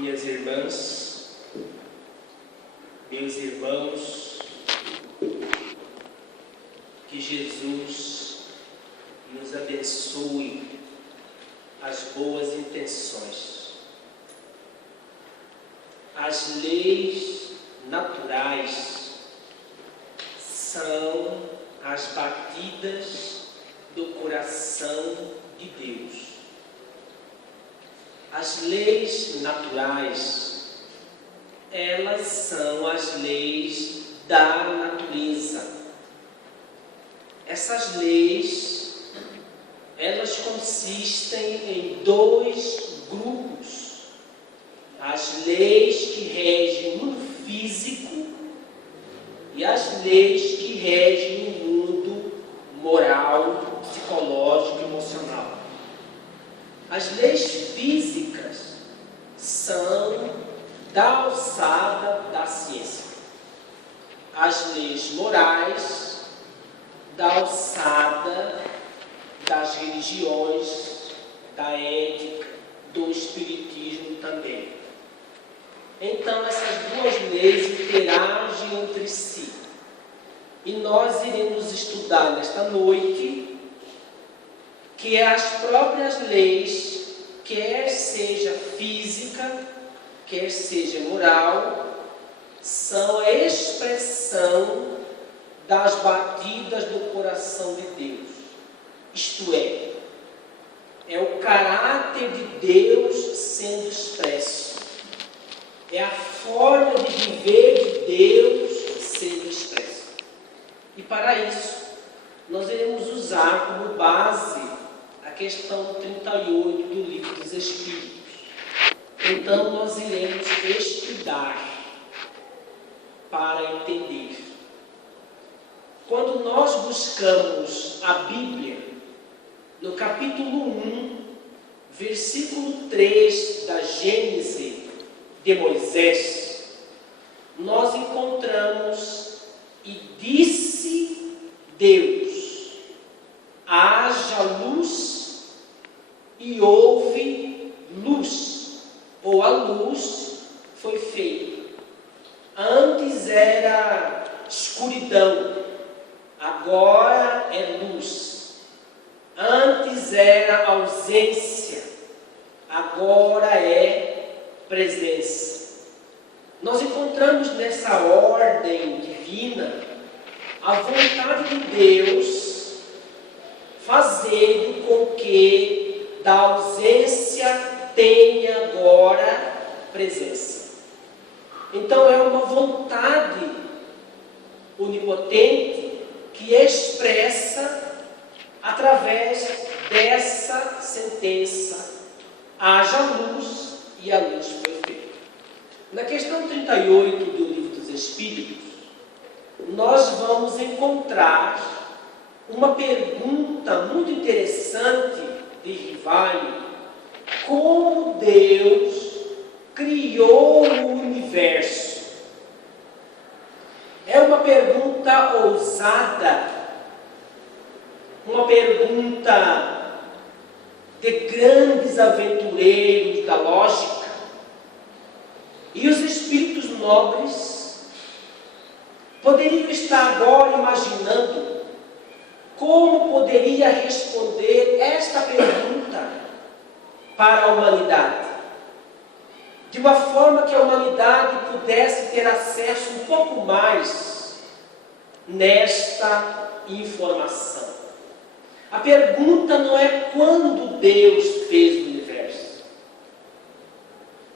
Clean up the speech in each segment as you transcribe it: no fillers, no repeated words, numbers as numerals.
minhas irmãs, meus irmãos, que Jesus nos abençoe as boas intenções. As leis naturais são as batidas do coração de Deus. As leis naturais, elas são as leis da natureza. Essas leis, elas consistem em dois grupos. As leis que regem o mundo físico e as leis que regem o mundo moral, psicológico e emocional. As leis físicas são da alçada da ciência. As leis morais, da alçada das religiões, da ética, do espiritismo também. Então, essas duas leis interagem entre si. E nós iremos estudar nesta noite que as próprias leis, quer seja física, quer seja moral, são a expressão das batidas do coração de Deus. Isto é o caráter de Deus sendo expresso. É a forma de viver de Deus sendo expresso. E para isso, nós iremos usar como base a questão 38 do Livro dos Espíritos. Então, nós iremos estudar para entender. Quando nós buscamos a Bíblia, no capítulo 1, versículo 3 da Gênese de Moisés, nós encontramos: e disse Deus, haja luz, e houve luz, ou a luz foi feita. Antes era escuridão, agora é luz. Antes era ausência, agora é presença. Nós encontramos nessa ordem divina a vontade de Deus fazendo com que da ausência tenha agora presença. Então é uma vontade onipotente que expressa através dessa sentença: haja luz, e a luz foi feita. Na questão 38 do Livro dos Espíritos, nós vamos encontrar uma pergunta muito interessante de Rivaio: como Deus criou o universo? É uma pergunta ousada, uma pergunta de grandes aventureiros da lógica. E os espíritos nobres poderiam estar agora imaginando como poderia responder esta pergunta para a humanidade, de uma forma que a humanidade pudesse ter acesso um pouco mais nesta informação. A pergunta não é quando Deus fez o universo,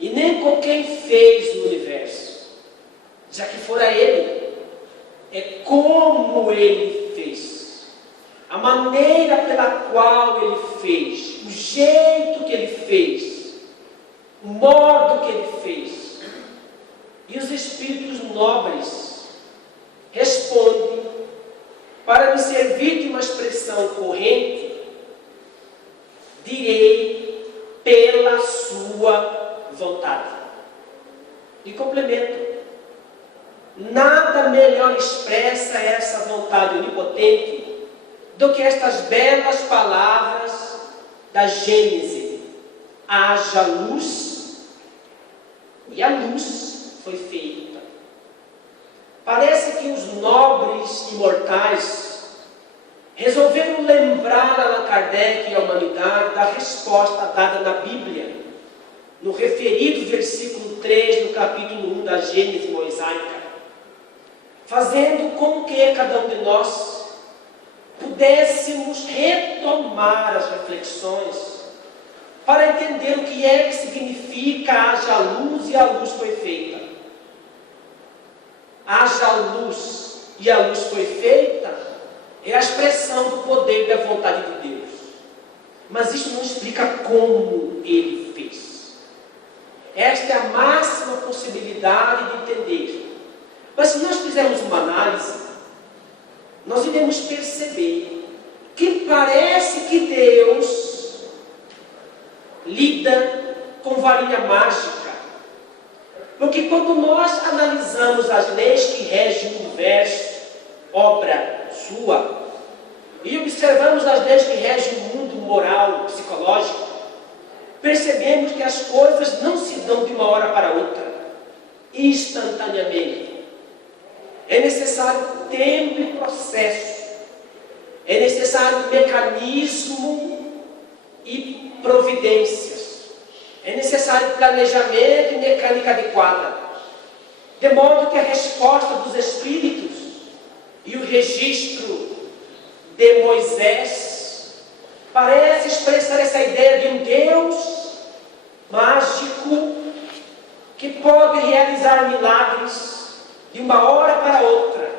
e nem com quem fez o universo, já que fora Ele. É como Ele fez, a maneira pela qual Ele fez, o jeito que Ele fez, o modo que Ele fez. E os espíritos nobres respondem: para me servir de uma expressão corrente, direi pela sua vontade. E complemento: nada melhor expressa essa vontade onipotente do que estas belas palavras da Gênese: haja luz, e a luz foi feita. Parece que os nobres imortais resolveram lembrar a Allan Kardec e a humanidade da resposta dada na Bíblia, no referido versículo 3 do capítulo 1 da Gênese mosaica, fazendo com que cada um de nós pudéssemos retomar as reflexões para entender o que é que significa haja luz e a luz foi feita. Haja luz e a luz foi feita é a expressão do poder e da vontade de Deus. Mas isso não explica como Ele fez. Esta é a máxima possibilidade de entender. Mas se nós fizermos uma análise, nós iremos perceber que parece que Deus lida com varinha mágica. Porque quando nós analisamos as leis que regem o universo, obra sua, e observamos as leis que regem o mundo moral, psicológico, percebemos que as coisas não se dão de uma hora para outra, instantaneamente. É necessário tempo e processo. É necessário mecanismo e providências. É necessário planejamento e mecânica adequada. De modo que a resposta dos Espíritos e o registro de Moisés parece expressar essa ideia de um Deus mágico que pode realizar milagres de uma hora para outra,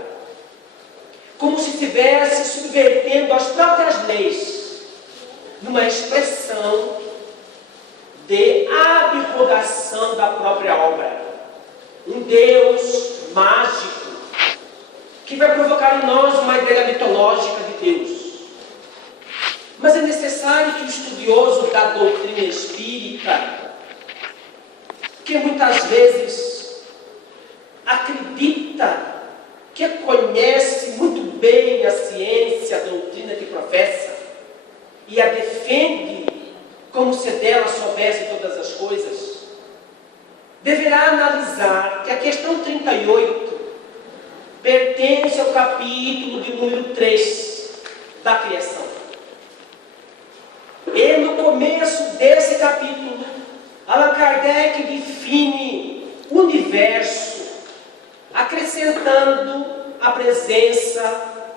como se estivesse subvertendo as próprias leis, numa expressão de abrogação da própria obra. Um Deus mágico que vai provocar em nós uma ideia mitológica de Deus. Mas é necessário que o estudioso da doutrina espírita, que muitas vezes acredita que conhece muito bem a ciência, a doutrina que professa, e a defende como se dela soubesse todas as coisas, deverá analisar que a questão 38 pertence ao capítulo de número 3 da criação. E no começo desse capítulo, Allan Kardec define o universo, acrescentando a presença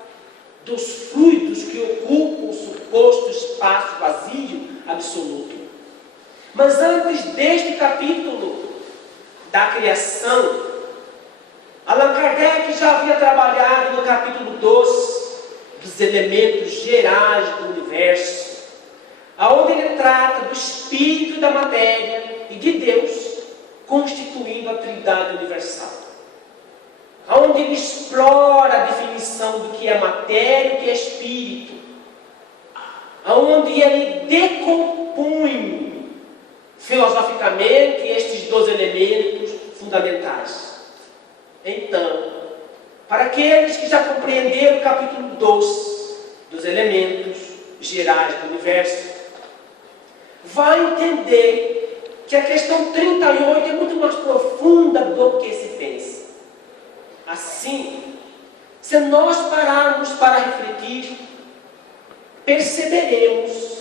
dos fluidos que ocupam o suposto espaço vazio absoluto. Mas antes deste capítulo da criação, Allan Kardec já havia trabalhado no capítulo 12 dos elementos gerais do universo, aonde ele trata do espírito e da matéria e de Deus constituindo a Trindade universal, aonde ele explora a definição do que é matéria e o que é espírito, aonde ele decompõe filosoficamente estes dois elementos fundamentais. Então, para aqueles que já compreenderam o capítulo 12 dos elementos gerais do universo, vai entender que a questão 38 é muito mais profunda do que se pensa. Assim, se nós pararmos para refletir, perceberemos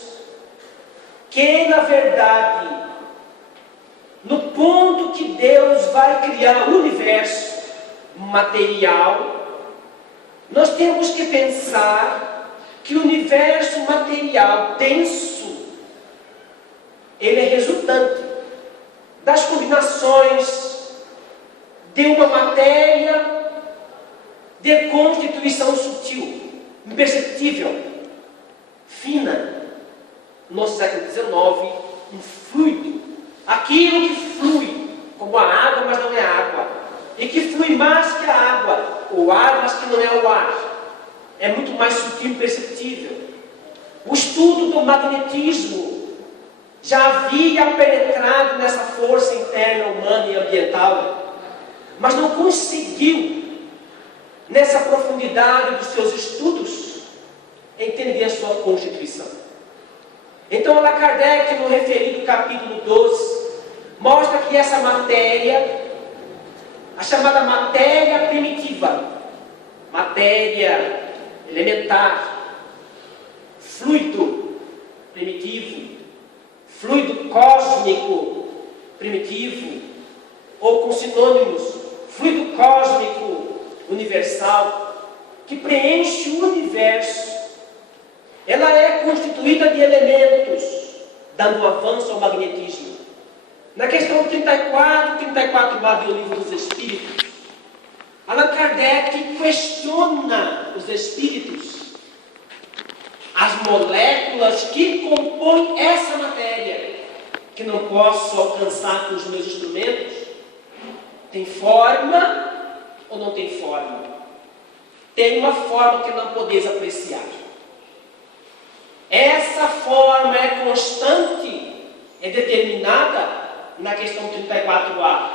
que, na verdade, no ponto que Deus vai criar o universo material, nós temos que pensar que o universo material denso, ele é resultante das combinações de uma matéria de constituição sutil, imperceptível, fina, no século XIX, um fluido, aquilo que flui como a água, mas não é água, e que flui mais que a água, o ar, mas que não é o ar, é muito mais sutil e imperceptível. O estudo do magnetismo já havia penetrado nessa força interna humana e ambiental, mas não conseguiu, nessa profundidade dos seus estudos, entender a sua constituição. Então, Allan Kardec, no referido capítulo 12, mostra que essa matéria, a chamada matéria primitiva, matéria elementar, fluido primitivo, fluido cósmico primitivo, ou com sinônimos, fluido cósmico universal, que preenche o universo, ela é constituída de elementos, dando avanço ao magnetismo. Na questão 34a do Livro dos Espíritos, Allan Kardec questiona os espíritos, as moléculas que compõem essa matéria, que não posso alcançar com os meus instrumentos. Tem forma ou não tem forma? Tem uma forma que não podeis apreciar. Essa forma é constante, é determinada na questão 34a.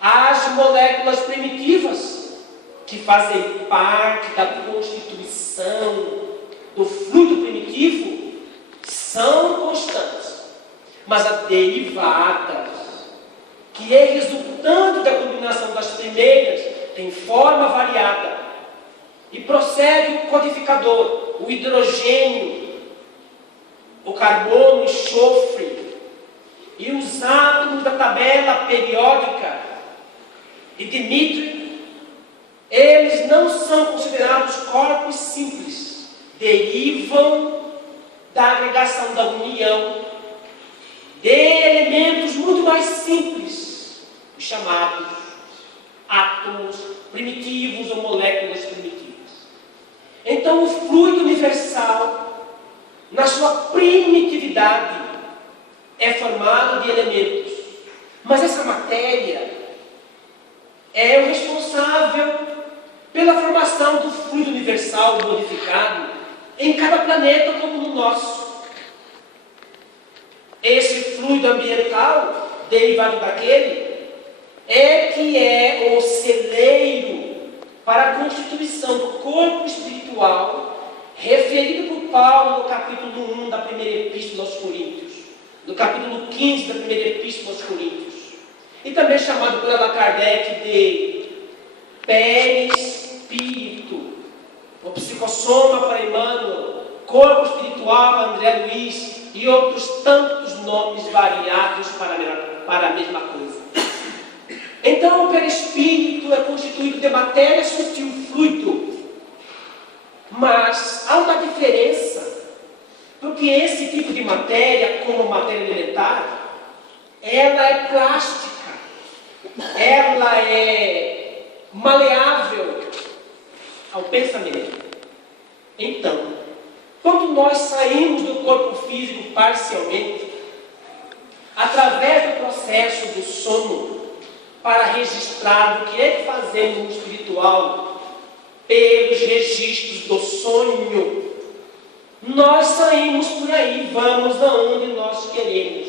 As moléculas primitivas, que fazem parte da constituição do fluido primitivo, são constantes. Mas as derivadas, que é resultante da combinação das primeiras, tem forma variada. E procede o codificador, o hidrogênio, o carbono, o enxofre, e os átomos da tabela periódica de Dimitri, eles não são considerados corpos simples, derivam da agregação, da união de elementos muito mais simples, chamados átomos primitivos ou moléculas primitivas. Então, o fluido universal, na sua primitividade, é formado de elementos. Mas essa matéria é o responsável pela formação do fluido universal modificado em cada planeta como no nosso. Esse fluido ambiental, derivado daquele, é que é o celeiro para a constituição do corpo espiritual, referido por Paulo no capítulo 1 da primeira epístola aos Coríntios, no capítulo 15 da primeira epístola aos Coríntios, e também chamado por Allan Kardec de perispírito, o psicossoma para Emmanuel, corpo espiritual para André Luiz, e outros tantos nomes variados para a mesma coisa. Então, o perispírito é constituído de matéria sutil, fluido. Mas há uma diferença, porque esse tipo de matéria, como matéria elementar, ela é plástica, ela é maleável ao pensamento. Então, quando nós saímos do corpo físico parcialmente, através do processo do sono, para registrar o que é que fazemos no espiritual, pelos registros do sonho, nós saímos por aí, vamos aonde nós queremos.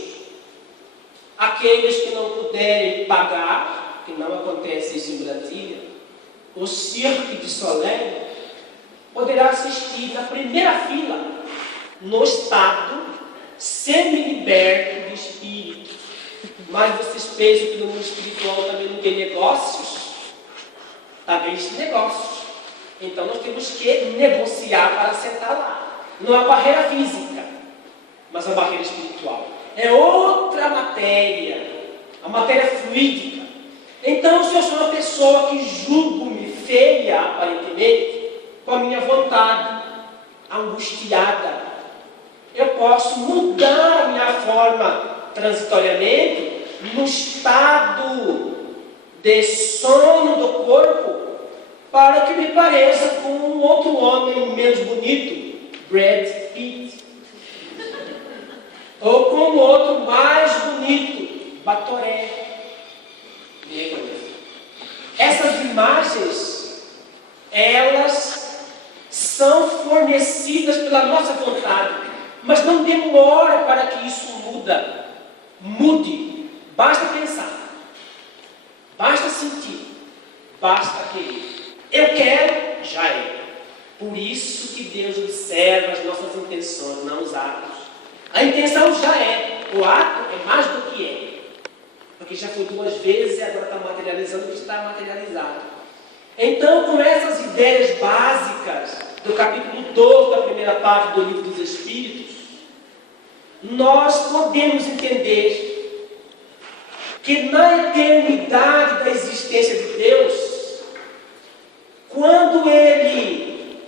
Aqueles que não puderem pagar, que não acontece isso em Brasília, o Cirque du Soleil poderá assistir na primeira fila, no estado semi-liberto de espírito. Mas vocês pensam que no mundo espiritual também não tem negócios? Também tem negócios. Então nós temos que negociar para sentar lá. Não há barreira física, mas a barreira espiritual. É outra matéria, a matéria fluídica. Então, se eu sou uma pessoa que julgo-me feia, aparentemente, com a minha vontade, angustiada, eu posso mudar a minha forma transitoriamente no estado de sono do corpo, para que me pareça com um outro homem menos bonito, Brad Pitt, ou com um outro mais bonito, Batoré. Essas imagens, elas são fornecidas pela nossa vontade, mas não demora para que isso mude. Basta pensar, basta sentir, basta querer. Eu quero, já é. Por isso que Deus observa as nossas intenções, não os atos. A intenção já é, o ato é mais do que é. porque já foi 2 vezes e agora está materializando o que está materializado. Então, com essas ideias básicas do capítulo 12 da primeira parte do Livro dos Espíritos, nós podemos entender que na eternidade da existência de Deus, quando Ele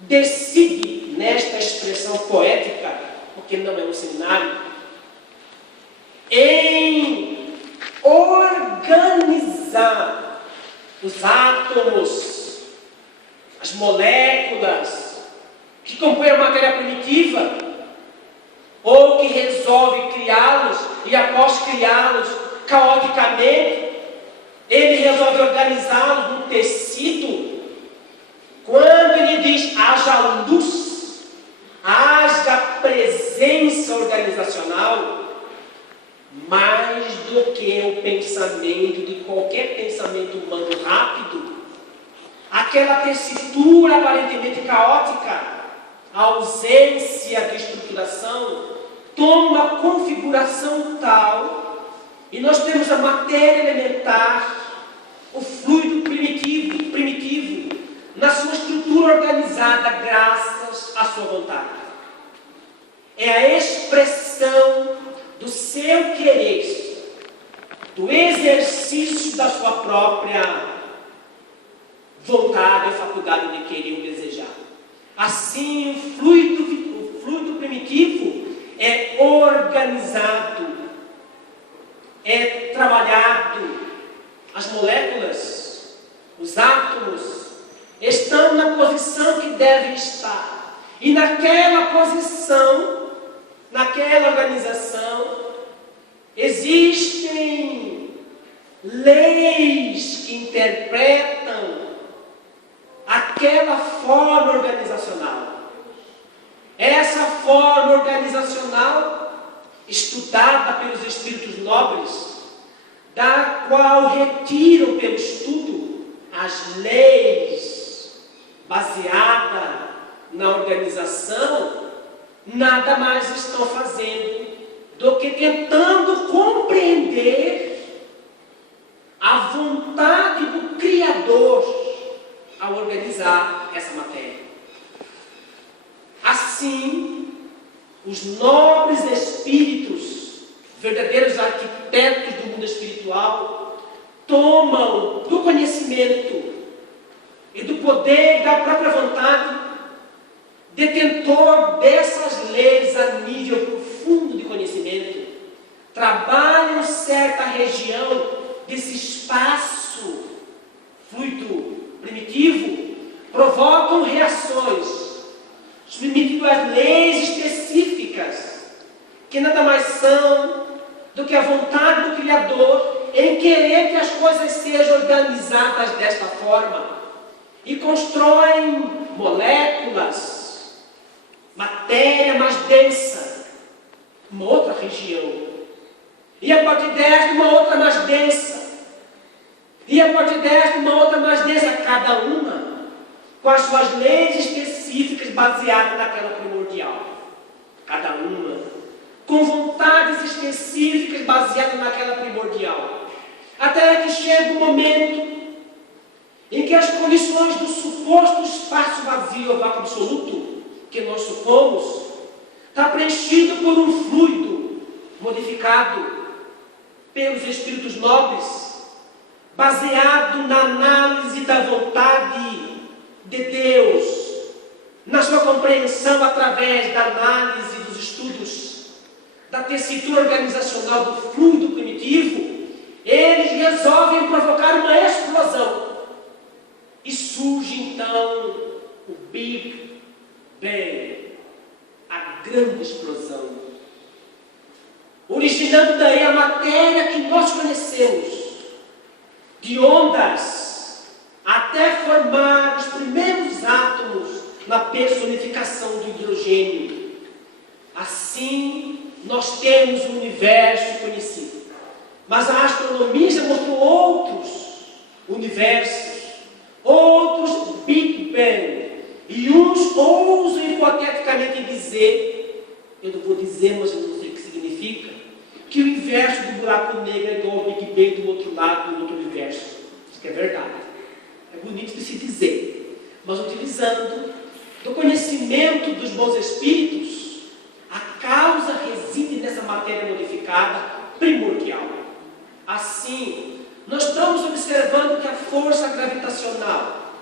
decide, nesta expressão poética, porque não é um seminário, em organizar os átomos, as moléculas que compõem a matéria primitiva, ou que resolve criá-los e após criá-los caoticamente, ele resolve organizá-los num tecido. Quando ele diz haja luz, haja presença organizacional, mais do que o pensamento de qualquer pensamento humano rápido, aquela tessitura aparentemente caótica, a ausência de estruturação, toma uma configuração tal, e nós temos a matéria elementar, o fluido primitivo, na sua estrutura organizada, graças à sua vontade. É a expressão do seu querer, do exercício da sua própria vontade, a faculdade de querer ou desejar. Assim, o fluido primitivo é organizado, é trabalhado. As moléculas, os átomos, estão na posição que devem estar. E naquela posição, naquela organização, existem leis que interpretam aquela forma organizacional. Essa forma organizacional, estudada pelos espíritos nobres, da qual retiram pelo estudo as leis baseadas na organização, nada mais estão fazendo do que tentando compreender a vontade do Criador ao organizar essa matéria. Assim, os nobres espíritos, verdadeiros arquitetos do mundo espiritual, tomam do conhecimento e do poder da própria vontade, detentor dessas leis a nível profundo de conhecimento, trabalham certa região desse espaço fluido primitivo, provocam reações, submetido às leis específicas, que nada mais são do que a vontade do Criador em querer que as coisas sejam organizadas desta forma, e constroem moléculas, matéria mais densa, uma outra região, e a partir desta uma outra mais densa, e a partir desta uma outra mais densa, cada uma com as suas leis específicas baseadas naquela primordial, cada uma com vontades específicas baseadas naquela primordial, até que chega o momento em que as condições do suposto espaço vazio ou vácuo absoluto que nós supomos está preenchido por um fluido modificado pelos espíritos nobres, baseado na análise da vontade de Deus, na sua compreensão através da análise dos estudos da tessitura organizacional do fluido primitivo, eles resolvem provocar uma explosão. E surge então o Big Bang, a grande explosão, originando daí a matéria que nós conhecemos, de ondas, até formar os primeiros átomos na personificação do hidrogênio. Assim, nós temos o universo conhecido. Mas a astronomia já mostrou outros universos, outros Big Bang, e uns ousam hipoteticamente dizer, eu não vou dizer, mas eu não sei o que significa, que o inverso do buraco negro é igual que é verdade. É bonito de se dizer. Mas utilizando do conhecimento dos bons espíritos, a causa reside nessa matéria modificada primordial. Assim, nós estamos observando que a força gravitacional,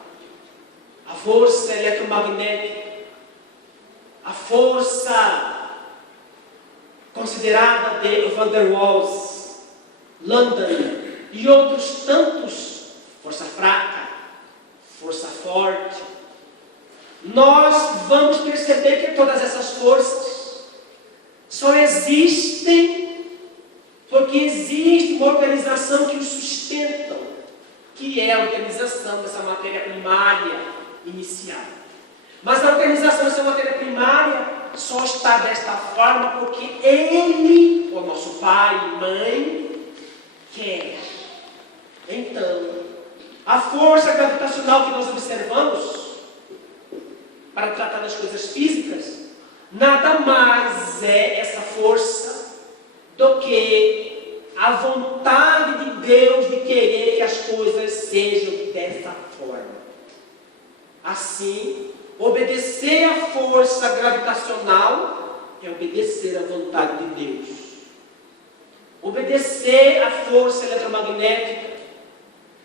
a força eletromagnética, a força considerada de Van der Waals, London e outros tantos, força fraca, força forte, nós vamos perceber que todas essas forças só existem porque existe uma organização que os sustenta, que é a organização dessa matéria primária inicial. Mas a organização dessa matéria primária só está desta forma porque Ele, o nosso pai e mãe, quer. Então, a força gravitacional que nós observamos para tratar das coisas físicas, nada mais é essa força do que a vontade de Deus de querer que as coisas sejam dessa forma. Assim, obedecer à força gravitacional é obedecer à vontade de Deus. Obedecer à força eletromagnética,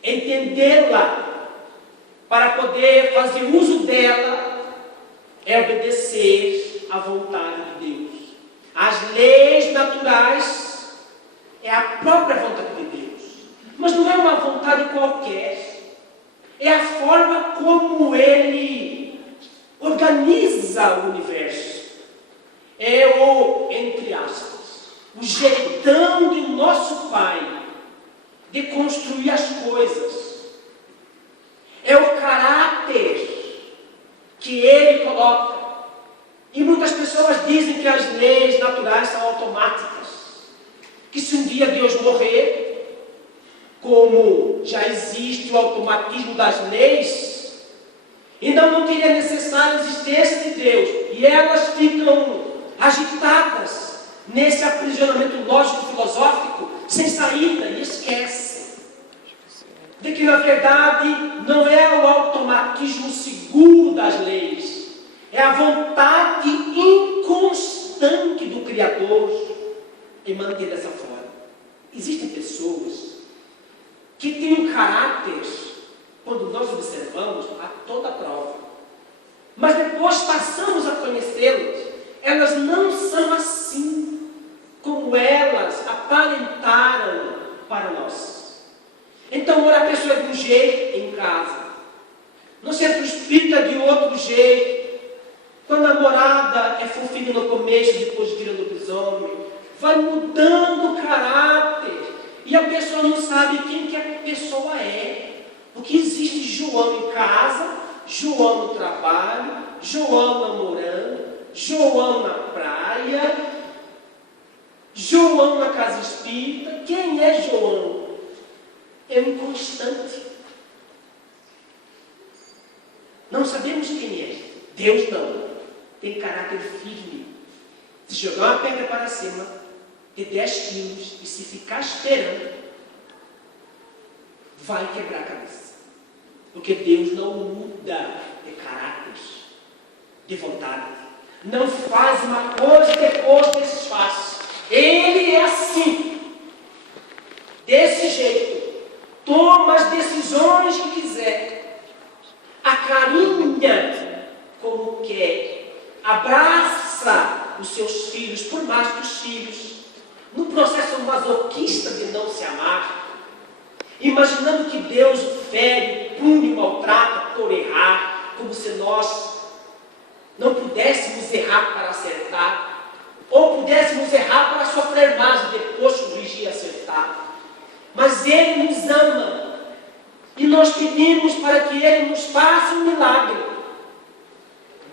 entendê-la para poder fazer uso dela, é obedecer à vontade de Deus. As leis naturais é a própria vontade de Deus. Mas não é uma vontade qualquer. É a forma como Ele organiza o universo. É o, entre aspas, o jeitão de nosso Pai de construir as coisas. É o caráter que Ele coloca. E muitas pessoas dizem que as leis naturais são automáticas. Que se um dia Deus morrer, como já existe o automatismo das leis, então não teria necessário a existência de Deus. E elas ficam agitadas nesse aprisionamento lógico-filosófico, sem saída, e esquecem de que na verdade não é o automatismo seguro das leis, é a vontade inconstante do Criador em manter dessa forma. Existem pessoas que têm um caráter, quando nós observamos, a toda prova, mas depois passamos a conhecê-las, elas não são assim como elas aparentaram para nós. Então, ora, a pessoa é de um jeito em casa, no centro espírita de outro jeito, quando a namorada é fofinha no começo, depois vira lobisomem, vai mudando o caráter, e a pessoa não sabe quem que a pessoa é, porque existe João em casa, João no trabalho, João namorando, João na praia, João na casa espírita. Quem é João? É um inconstante. Não sabemos quem é. Deus não. Tem caráter firme. Se jogar uma pedra para cima de 10 quilos e se ficar esperando, vai quebrar a cabeça. Porque Deus não muda de caráter, de vontade. Não faz uma coisa e depois desfaz. Ele é assim. Desse jeito. Toma as decisões que quiser, acarinha como quer, abraça os seus filhos, por mais que os filhos, no processo masoquista de não se amar, imaginando que Deus o fere, pune e maltrata por errar, como se nós não pudéssemos errar para acertar, ou pudéssemos errar para sofrer mais e depois corrigir e acertar. Mas Ele nos ama e nós pedimos para que Ele nos faça um milagre.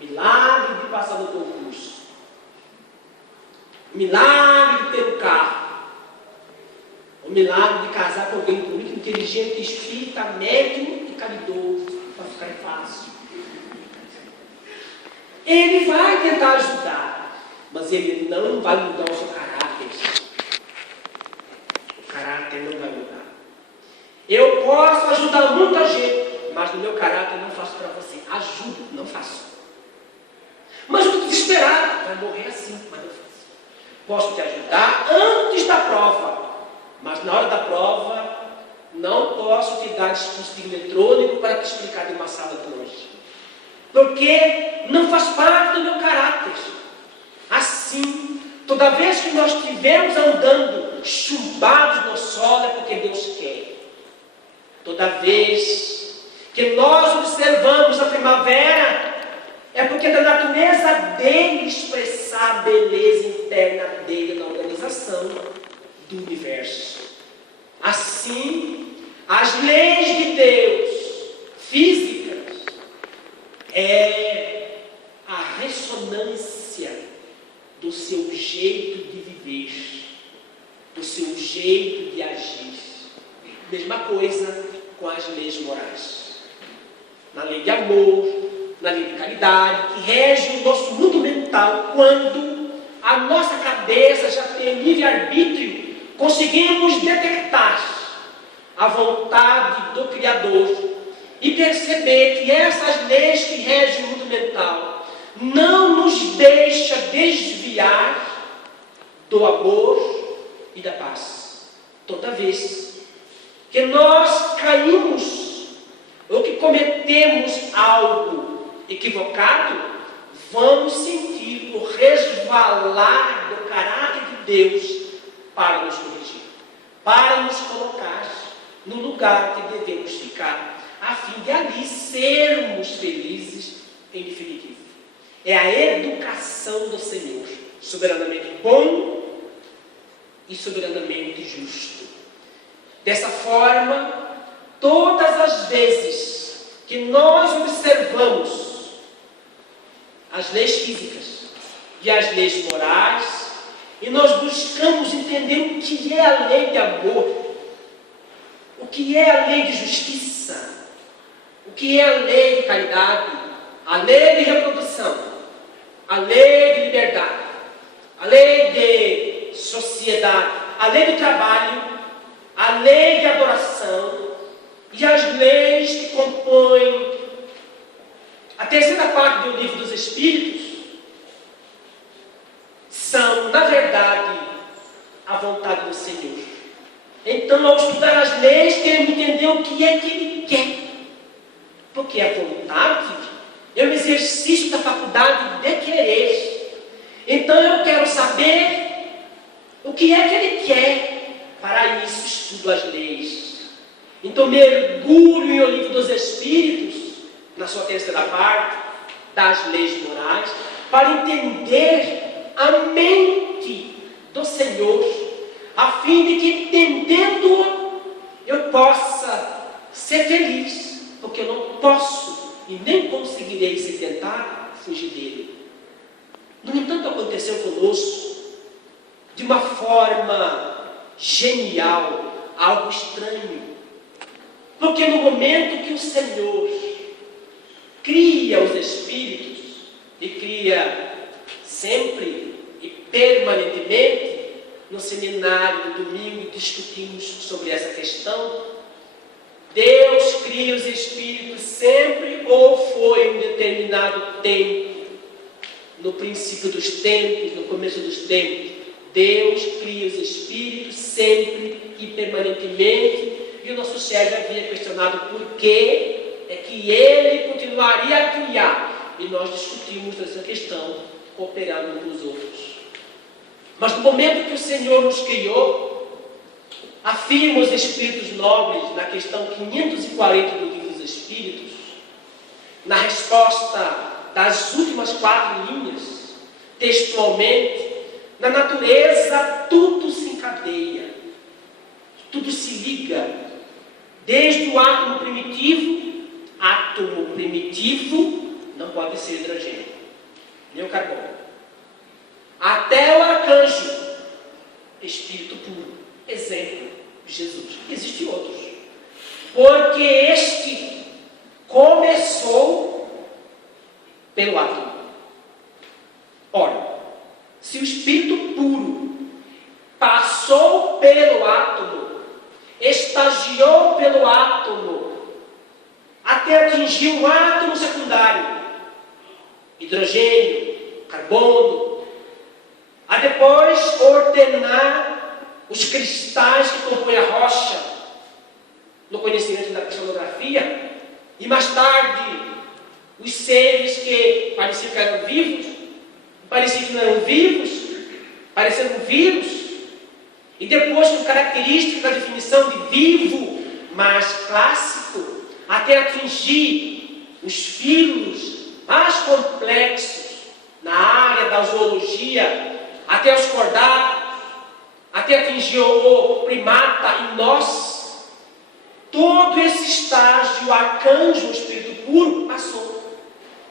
Milagre de passar no concurso. Milagre de ter um carro. O milagre de casar com alguém bonito, inteligente, espírita, médium e caridoso, para ficar fácil. Ele vai tentar ajudar, mas Ele não vai mudar o seu caráter. O caráter não vai mudar. Eu posso ajudar muita gente, mas no meu caráter eu não faço para você. Ajudo, não faço. Mas eu estou desesperado, vai morrer assim, mas não faço. Posso te ajudar antes da prova, mas na hora da prova não posso te dar dispositivo eletrônico para te explicar de uma sala de longe, porque não faz parte do meu caráter. Assim, toda vez que nós estivermos andando chumbados no solo, é porque Deus quer. Toda vez que nós observamos a primavera, é porque é da natureza dele expressar a beleza interna dele na organização do universo. Assim, as leis de Deus, físicas, é a ressonância do seu jeito de viver, do seu jeito de agir. Mesma coisa com as leis morais. Na lei de amor, na lei de caridade, que rege o nosso mundo mental, quando a nossa cabeça já tem livre-arbítrio, conseguimos detectar a vontade do Criador e perceber que essas leis que regem o mundo mental não nos deixa desviar do amor e da paz. Toda vez que nós caímos ou que cometemos algo equivocado, vamos sentir o resvalar do caráter de Deus para nos corrigir, para nos colocar no lugar que devemos ficar, a fim de ali sermos felizes em definitivo. É a educação do Senhor, soberanamente bom e soberanamente justo. Dessa forma, todas as vezes que nós observamos as leis físicas e as leis morais, e nós buscamos entender o que é a lei de amor, o que é a lei de justiça, o que é a lei de caridade, a lei de reprodução, a lei de liberdade, a lei de sociedade, a lei do trabalho, a lei de adoração e as leis que compõem a terceira parte do livro dos Espíritos, são, na verdade, a vontade do Senhor. Então, ao estudar as leis, temos que entender o que é que Ele quer. Porque a vontade é o exercício da faculdade de querer. Então, eu quero saber o que é que Ele quer. Para isso, estudo as leis. Então, mergulho em O Livro dos Espíritos, na sua terceira parte, das leis morais, para entender a mente do Senhor, a fim de que, entendendo-o, eu possa ser feliz, porque eu não posso e nem conseguirei, se tentar, fugir dele. No entanto, aconteceu conosco de uma forma genial, algo estranho, porque no momento que o Senhor cria os Espíritos, e cria sempre e permanentemente, no seminário do domingo discutimos sobre essa questão. Deus cria os Espíritos sempre ou foi em um determinado tempo, no princípio dos tempos, no começo dos tempos. Deus cria os Espíritos sempre e permanentemente, e o nosso Sérgio havia questionado por que é que ele continuaria a criar, e nós discutimos essa questão, cooperando uns com os outros. Mas no momento que o Senhor nos criou, afirma os Espíritos nobres, na questão 540 do Livro dos Espíritos, na resposta das últimas 4 linhas, textualmente, na natureza tudo se encadeia, tudo se liga, desde o átomo primitivo não pode ser hidrogênio, nem o carbono, até o arcanjo, espírito puro, exemplo, Jesus. Existem outros, porque este começou pelo átomo. Ora, se o espírito puro passou pelo átomo, estagiou pelo átomo, até atingir o átomo secundário, hidrogênio, carbono, a depois ordenar os cristais que compõem a rocha, no conhecimento da cristalografia, e mais tarde os seres que pareciam que eram vivos, pareciam que não eram vivos, pareciam vírus, e depois com características da definição de vivo mais clássico, até atingir os filos mais complexos na área da zoologia, até os cordáceos, até atingir o primata e nós. Todo esse estágio, o arcanjo, o espírito puro, passou,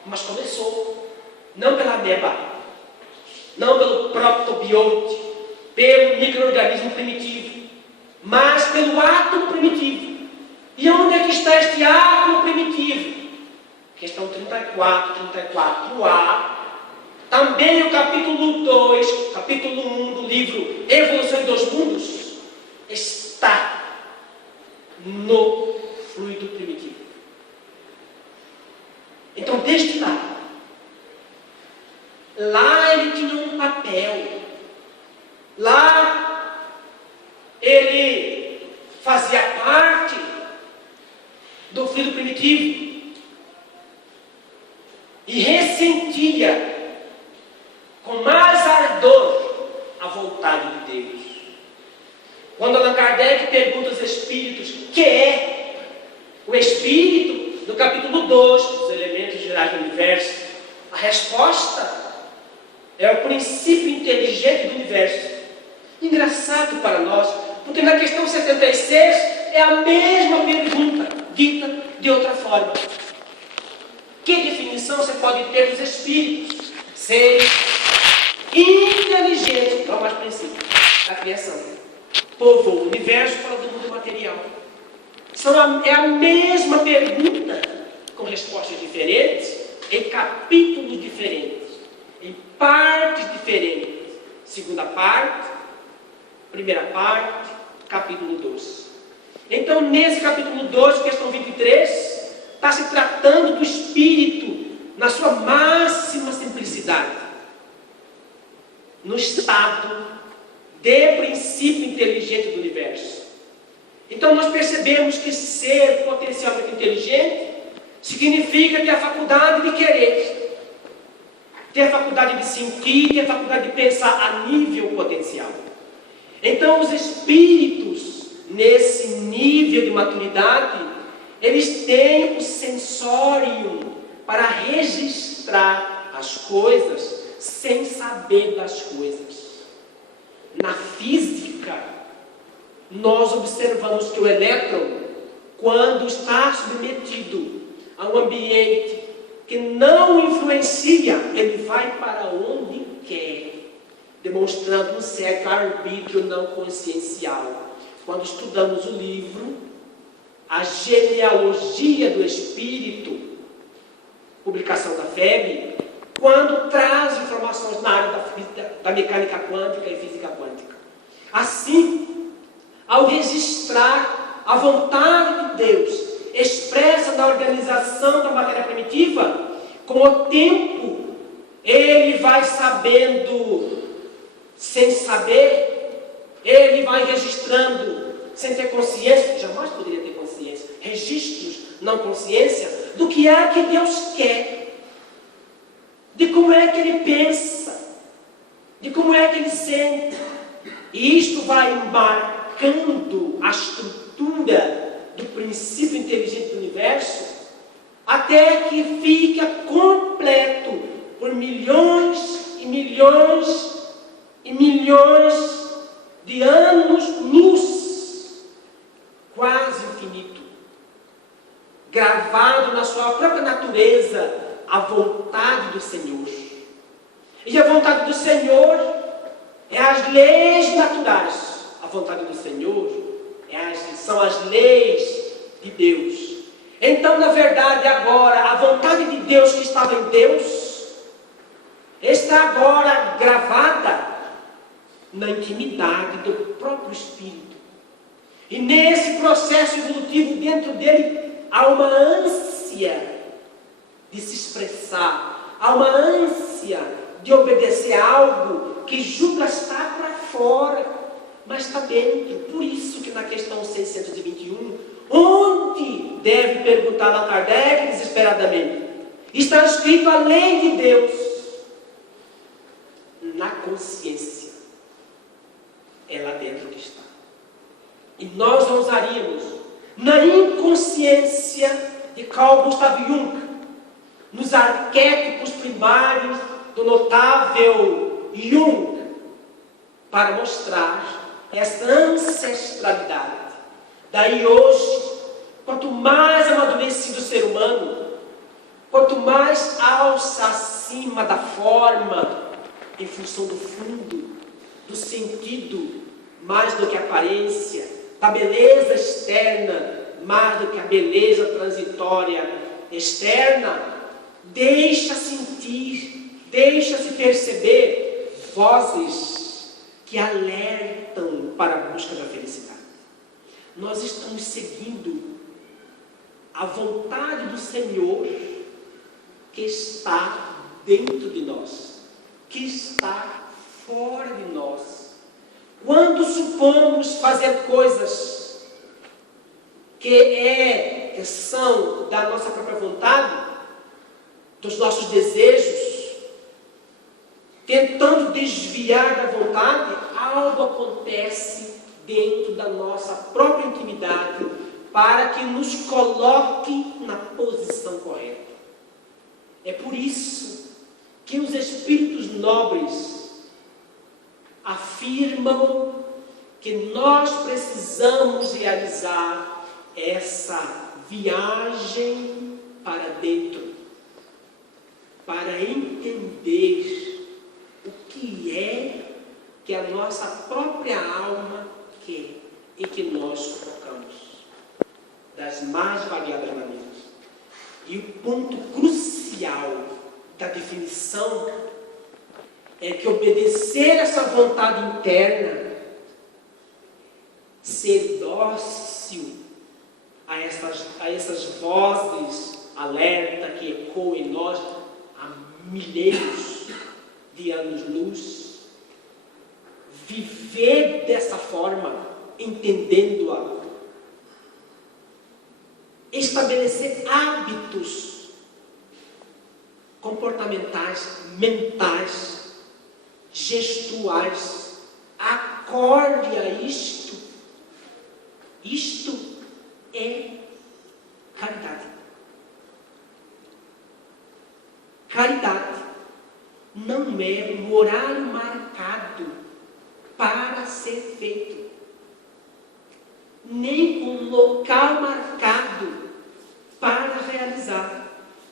mas começou, não pela ameba, não pelo protobionte, pelo micro-organismo primitivo, mas pelo átomo primitivo. E onde é que está este átomo primitivo? Questão 34A, também o capítulo 2, capítulo 1 do livro Evolução dos Mundos, está no fluido primitivo. Então, desde lá ele tinha um papel, lá ele fazia parte do fluido primitivo e ressentia com mais ardor a vontade de Deus. Quando Allan Kardec pergunta aos espíritos o que é o espírito, no capítulo 2, os elementos gerais do universo, a resposta é o princípio inteligente do universo. Engraçado para nós, porque na questão 76 é a mesma pergunta, dita de outra forma. Que definição você pode ter dos espíritos? Seres inteligentes, não mais princípio, da criação. Povoa o universo fora do mundo material. É a mesma pergunta, com respostas diferentes, em capítulos diferentes, em partes diferentes. Segunda parte, primeira parte, capítulo 2. Então, nesse capítulo 2, questão 23, está se tratando do espírito na sua máxima simplicidade, no estado de princípio inteligente do universo. Então, nós percebemos que ser potencialmente inteligente significa ter a faculdade de querer, ter a faculdade de sentir, ter a faculdade de pensar a nível potencial. Então, os espíritos, nesse nível de maturidade, eles têm o sensório para registrar as coisas sem saber das coisas. Na física, nós observamos que o elétron, quando está submetido a um ambiente que não influencia, ele vai para onde quer, demonstrando um certo arbítrio não consciencial. Quando estudamos o livro A Genealogia do Espírito, publicação da FEB, quando traz informações na área da mecânica quântica e física quântica. Assim, ao registrar a vontade de Deus expressa na organização da matéria primitiva, com o tempo, ele vai sabendo, sem saber, ele vai registrando, sem ter consciência, jamais poderia ter consciência, registros, não consciência, do que é que Deus quer, de como é que ele pensa, de como é que ele sente. E isto vai marcando a estrutura do princípio inteligente do universo, até que fica completo por milhões e milhões e milhões de anos-luz, quase infinito, gravado na sua própria natureza a vontade do Senhor. E a vontade do Senhor é as leis naturais. A vontade do Senhor são as leis de Deus. Então, na verdade, agora, a vontade de Deus que estava em Deus está agora gravada na intimidade do próprio Espírito. E nesse processo evolutivo, dentro dele, há uma ânsia de se expressar, há uma ânsia de obedecer a algo que julga estar para fora, mas está dentro. Por isso que na questão 621, onde deve perguntar Allan Kardec desesperadamente? Está escrito a lei de Deus na consciência. É lá dentro que está. E nós ousaríamos, na inconsciência de Carl Gustav Jung, nos arquétipos primários do notável Jung, para mostrar essa ancestralidade. Daí hoje, quanto mais amadurecido o ser humano, quanto mais alça acima da forma, em função do fundo, do sentido, mais do que a aparência, da beleza externa, mais do que a beleza transitória externa, deixa sentir, deixa-se perceber vozes que alertam para a busca da felicidade. Nós estamos seguindo a vontade do Senhor que está dentro de nós, que está fora de nós. Quando supomos fazer coisas que são da nossa própria vontade, dos nossos desejos, tentando desviar da vontade, algo acontece dentro da nossa própria intimidade para que nos coloque na posição correta. É por isso que os espíritos nobres afirmam que nós precisamos realizar essa viagem para dentro, para entender o que é que a nossa própria alma quer e que nós colocamos das mais variadas maneiras. E o ponto crucial da definição é que obedecer essa vontade interna, ser dócil a essas vozes alerta que ecoam em nós há milênios de anos-luz, viver dessa forma, entendendo-a, estabelecer hábitos comportamentais, mentais, gestuais, acorde a isto. Isto é caridade. Caridade não é um horário marcado para ser feito, nem um local marcado para realizar.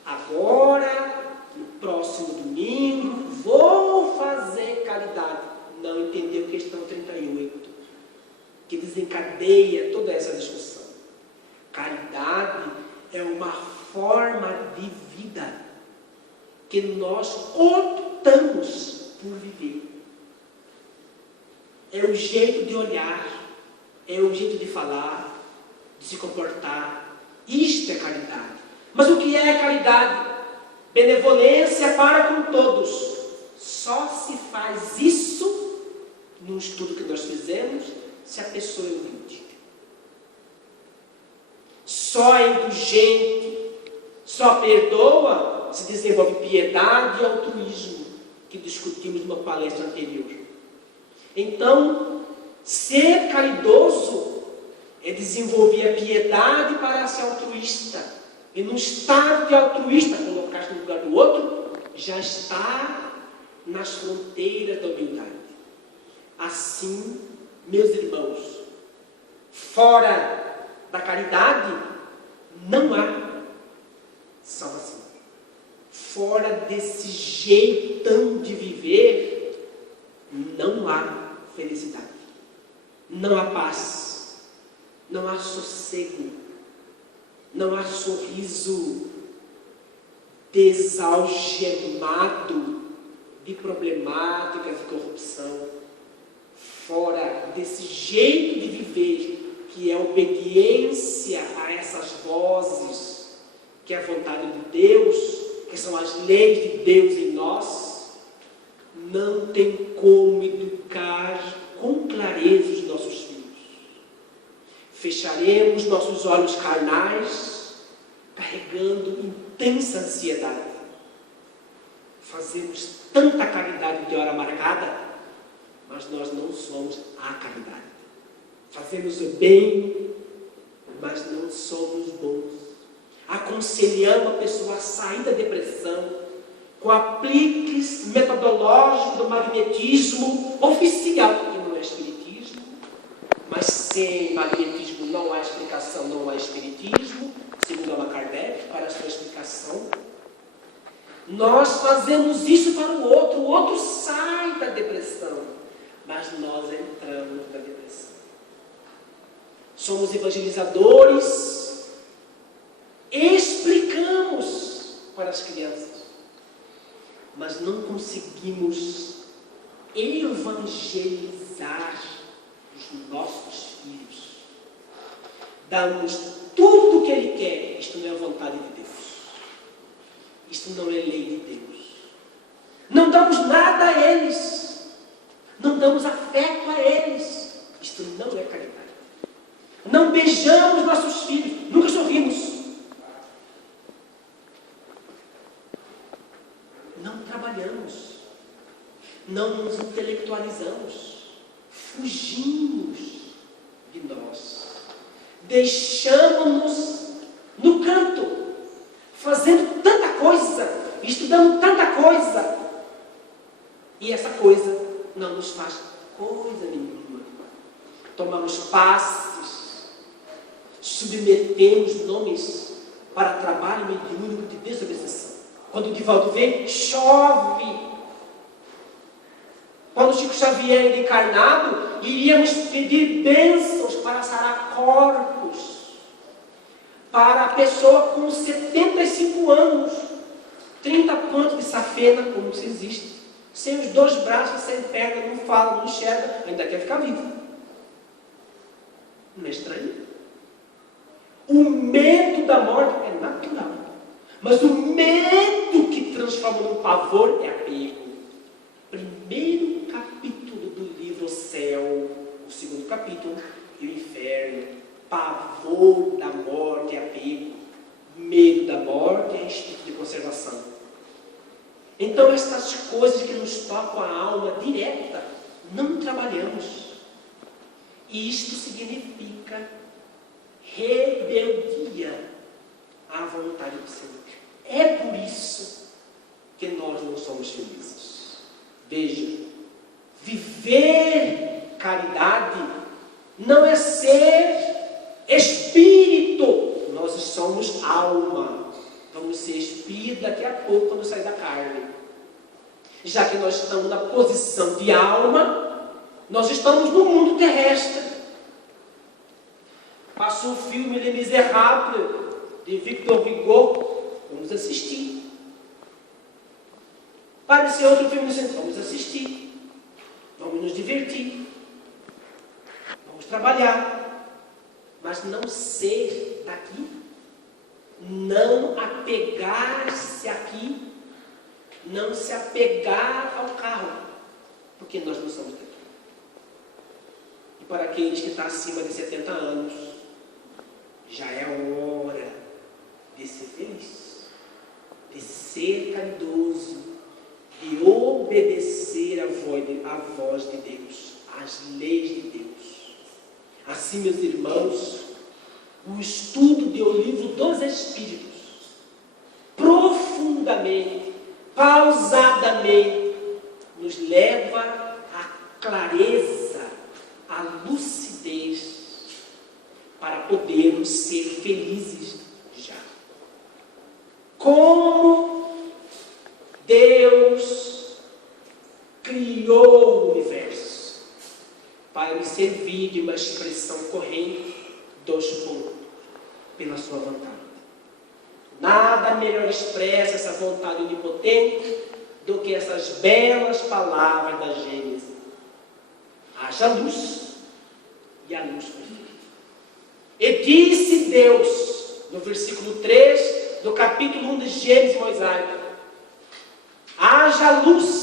Agora, no próximo domingo, vou fazer caridade. Não entendeu questão 38, que desencadeia toda essa discussão. Caridade é uma forma de vida que nós optamos por viver. É o jeito de olhar, é o jeito de falar, de se comportar. Isto é caridade. Mas o que é caridade? Benevolência para com todos. Só se faz isso no estudo que nós fizemos se a pessoa é humilde. Só é indulgente, só perdoa se desenvolve piedade e altruísmo, que discutimos numa palestra anterior. Então, ser caridoso é desenvolver a piedade para ser altruísta. E no estado de altruísta, colocar-se no lugar do outro, já está nas fronteiras da humildade. Assim, meus irmãos, fora da caridade, não há salvação. Fora desse jeitão de viver, não há felicidade. Não há paz. Não há sossego. Não há sorriso desalgemado de problemáticas e corrupção. Fora desse jeito de viver que é obediência a essas vozes, que é a vontade de Deus, que são as leis de Deus em nós, não tem como educar com clareza os nossos filhos. Fecharemos nossos olhos carnais, carregando intensa ansiedade. Fazemos tanta caridade de hora marcada, mas nós não somos a caridade. Fazemos o bem, mas não somos bons. Aconselhamos a pessoa a sair da depressão com apliques metodológicos do magnetismo oficial, que não é espiritismo, mas sem magnetismo não há explicação, não há espiritismo, segundo Allan Kardec, para a sua explicação. Nós fazemos isso para o outro sai da depressão, mas nós entramos na depressão. Somos evangelizadores, explicamos para as crianças, mas não conseguimos evangelizar os nossos filhos. Damos tudo o que Ele quer. Isto não é a vontade de Deus. Isto não é lei de Deus. Não damos nada a eles. Não damos afeto a eles. Isto não é caridade. Não beijamos nossos filhos. Nunca sorrimos. Não trabalhamos. Não nos intelectualizamos. Fugimos de nós. Deixamos-nos no canto, fazendo tanta coisa, estudando tanta coisa, e essa coisa não nos faz coisa nenhuma. Tomamos passes, submetemos nomes para trabalho mediúnico de desobsessão. Quando o Divaldo vem, chove. Quando Chico Xavier ainda encarnado, iríamos pedir bênçãos para sarar corpos. Para a pessoa com 75 anos, 30 pontos de safena, como se existe, sem os 2 braços, sem perna, não fala, não enxerga, ainda quer ficar vivo. Não é estranho? O medo da morte é natural, mas o medo que transforma num pavor é apego. Primeiro capítulo do livro O Céu, o segundo capítulo, e o Inferno. Pavor da morte é apego. Medo da morte é instinto de conservação. Então, essas coisas que nos tocam a alma direta, não trabalhamos. E isto significa rebeldia à vontade do Senhor. É por isso que nós não somos felizes. Veja, viver caridade não é ser espírito. Nós somos alma. Vamos ser espírito daqui a pouco, quando sair da carne. Já que nós estamos na posição de alma, nós estamos no mundo terrestre. Passou o filme Les Misérables, de Victor Hugo. Vamos assistir. Apareceu outro filme, vamos assistir. Vamos nos divertir. Vamos trabalhar. Mas não ser daqui. Não apegar-se aqui. Não se apegar ao carro. Porque nós não somos daqui. E para aqueles que estão acima de 70 anos, já é hora de ser feliz. De ser caridoso. De obedecer a voz de Deus, às leis de Deus. Assim, meus irmãos, o estudo do livro dos Espíritos, profundamente, pausadamente, nos leva à clareza, à lucidez, para podermos ser felizes já. Como Deus criou o universo para me servir de uma expressão corrente dos pontos pela sua vontade. Nada melhor expressa essa vontade onipotente do que essas belas palavras da Gênesis. Haja luz, e a luz foi feita. E disse Deus, no versículo 3 do capítulo 1 de Gênesis mosaico: haja luz.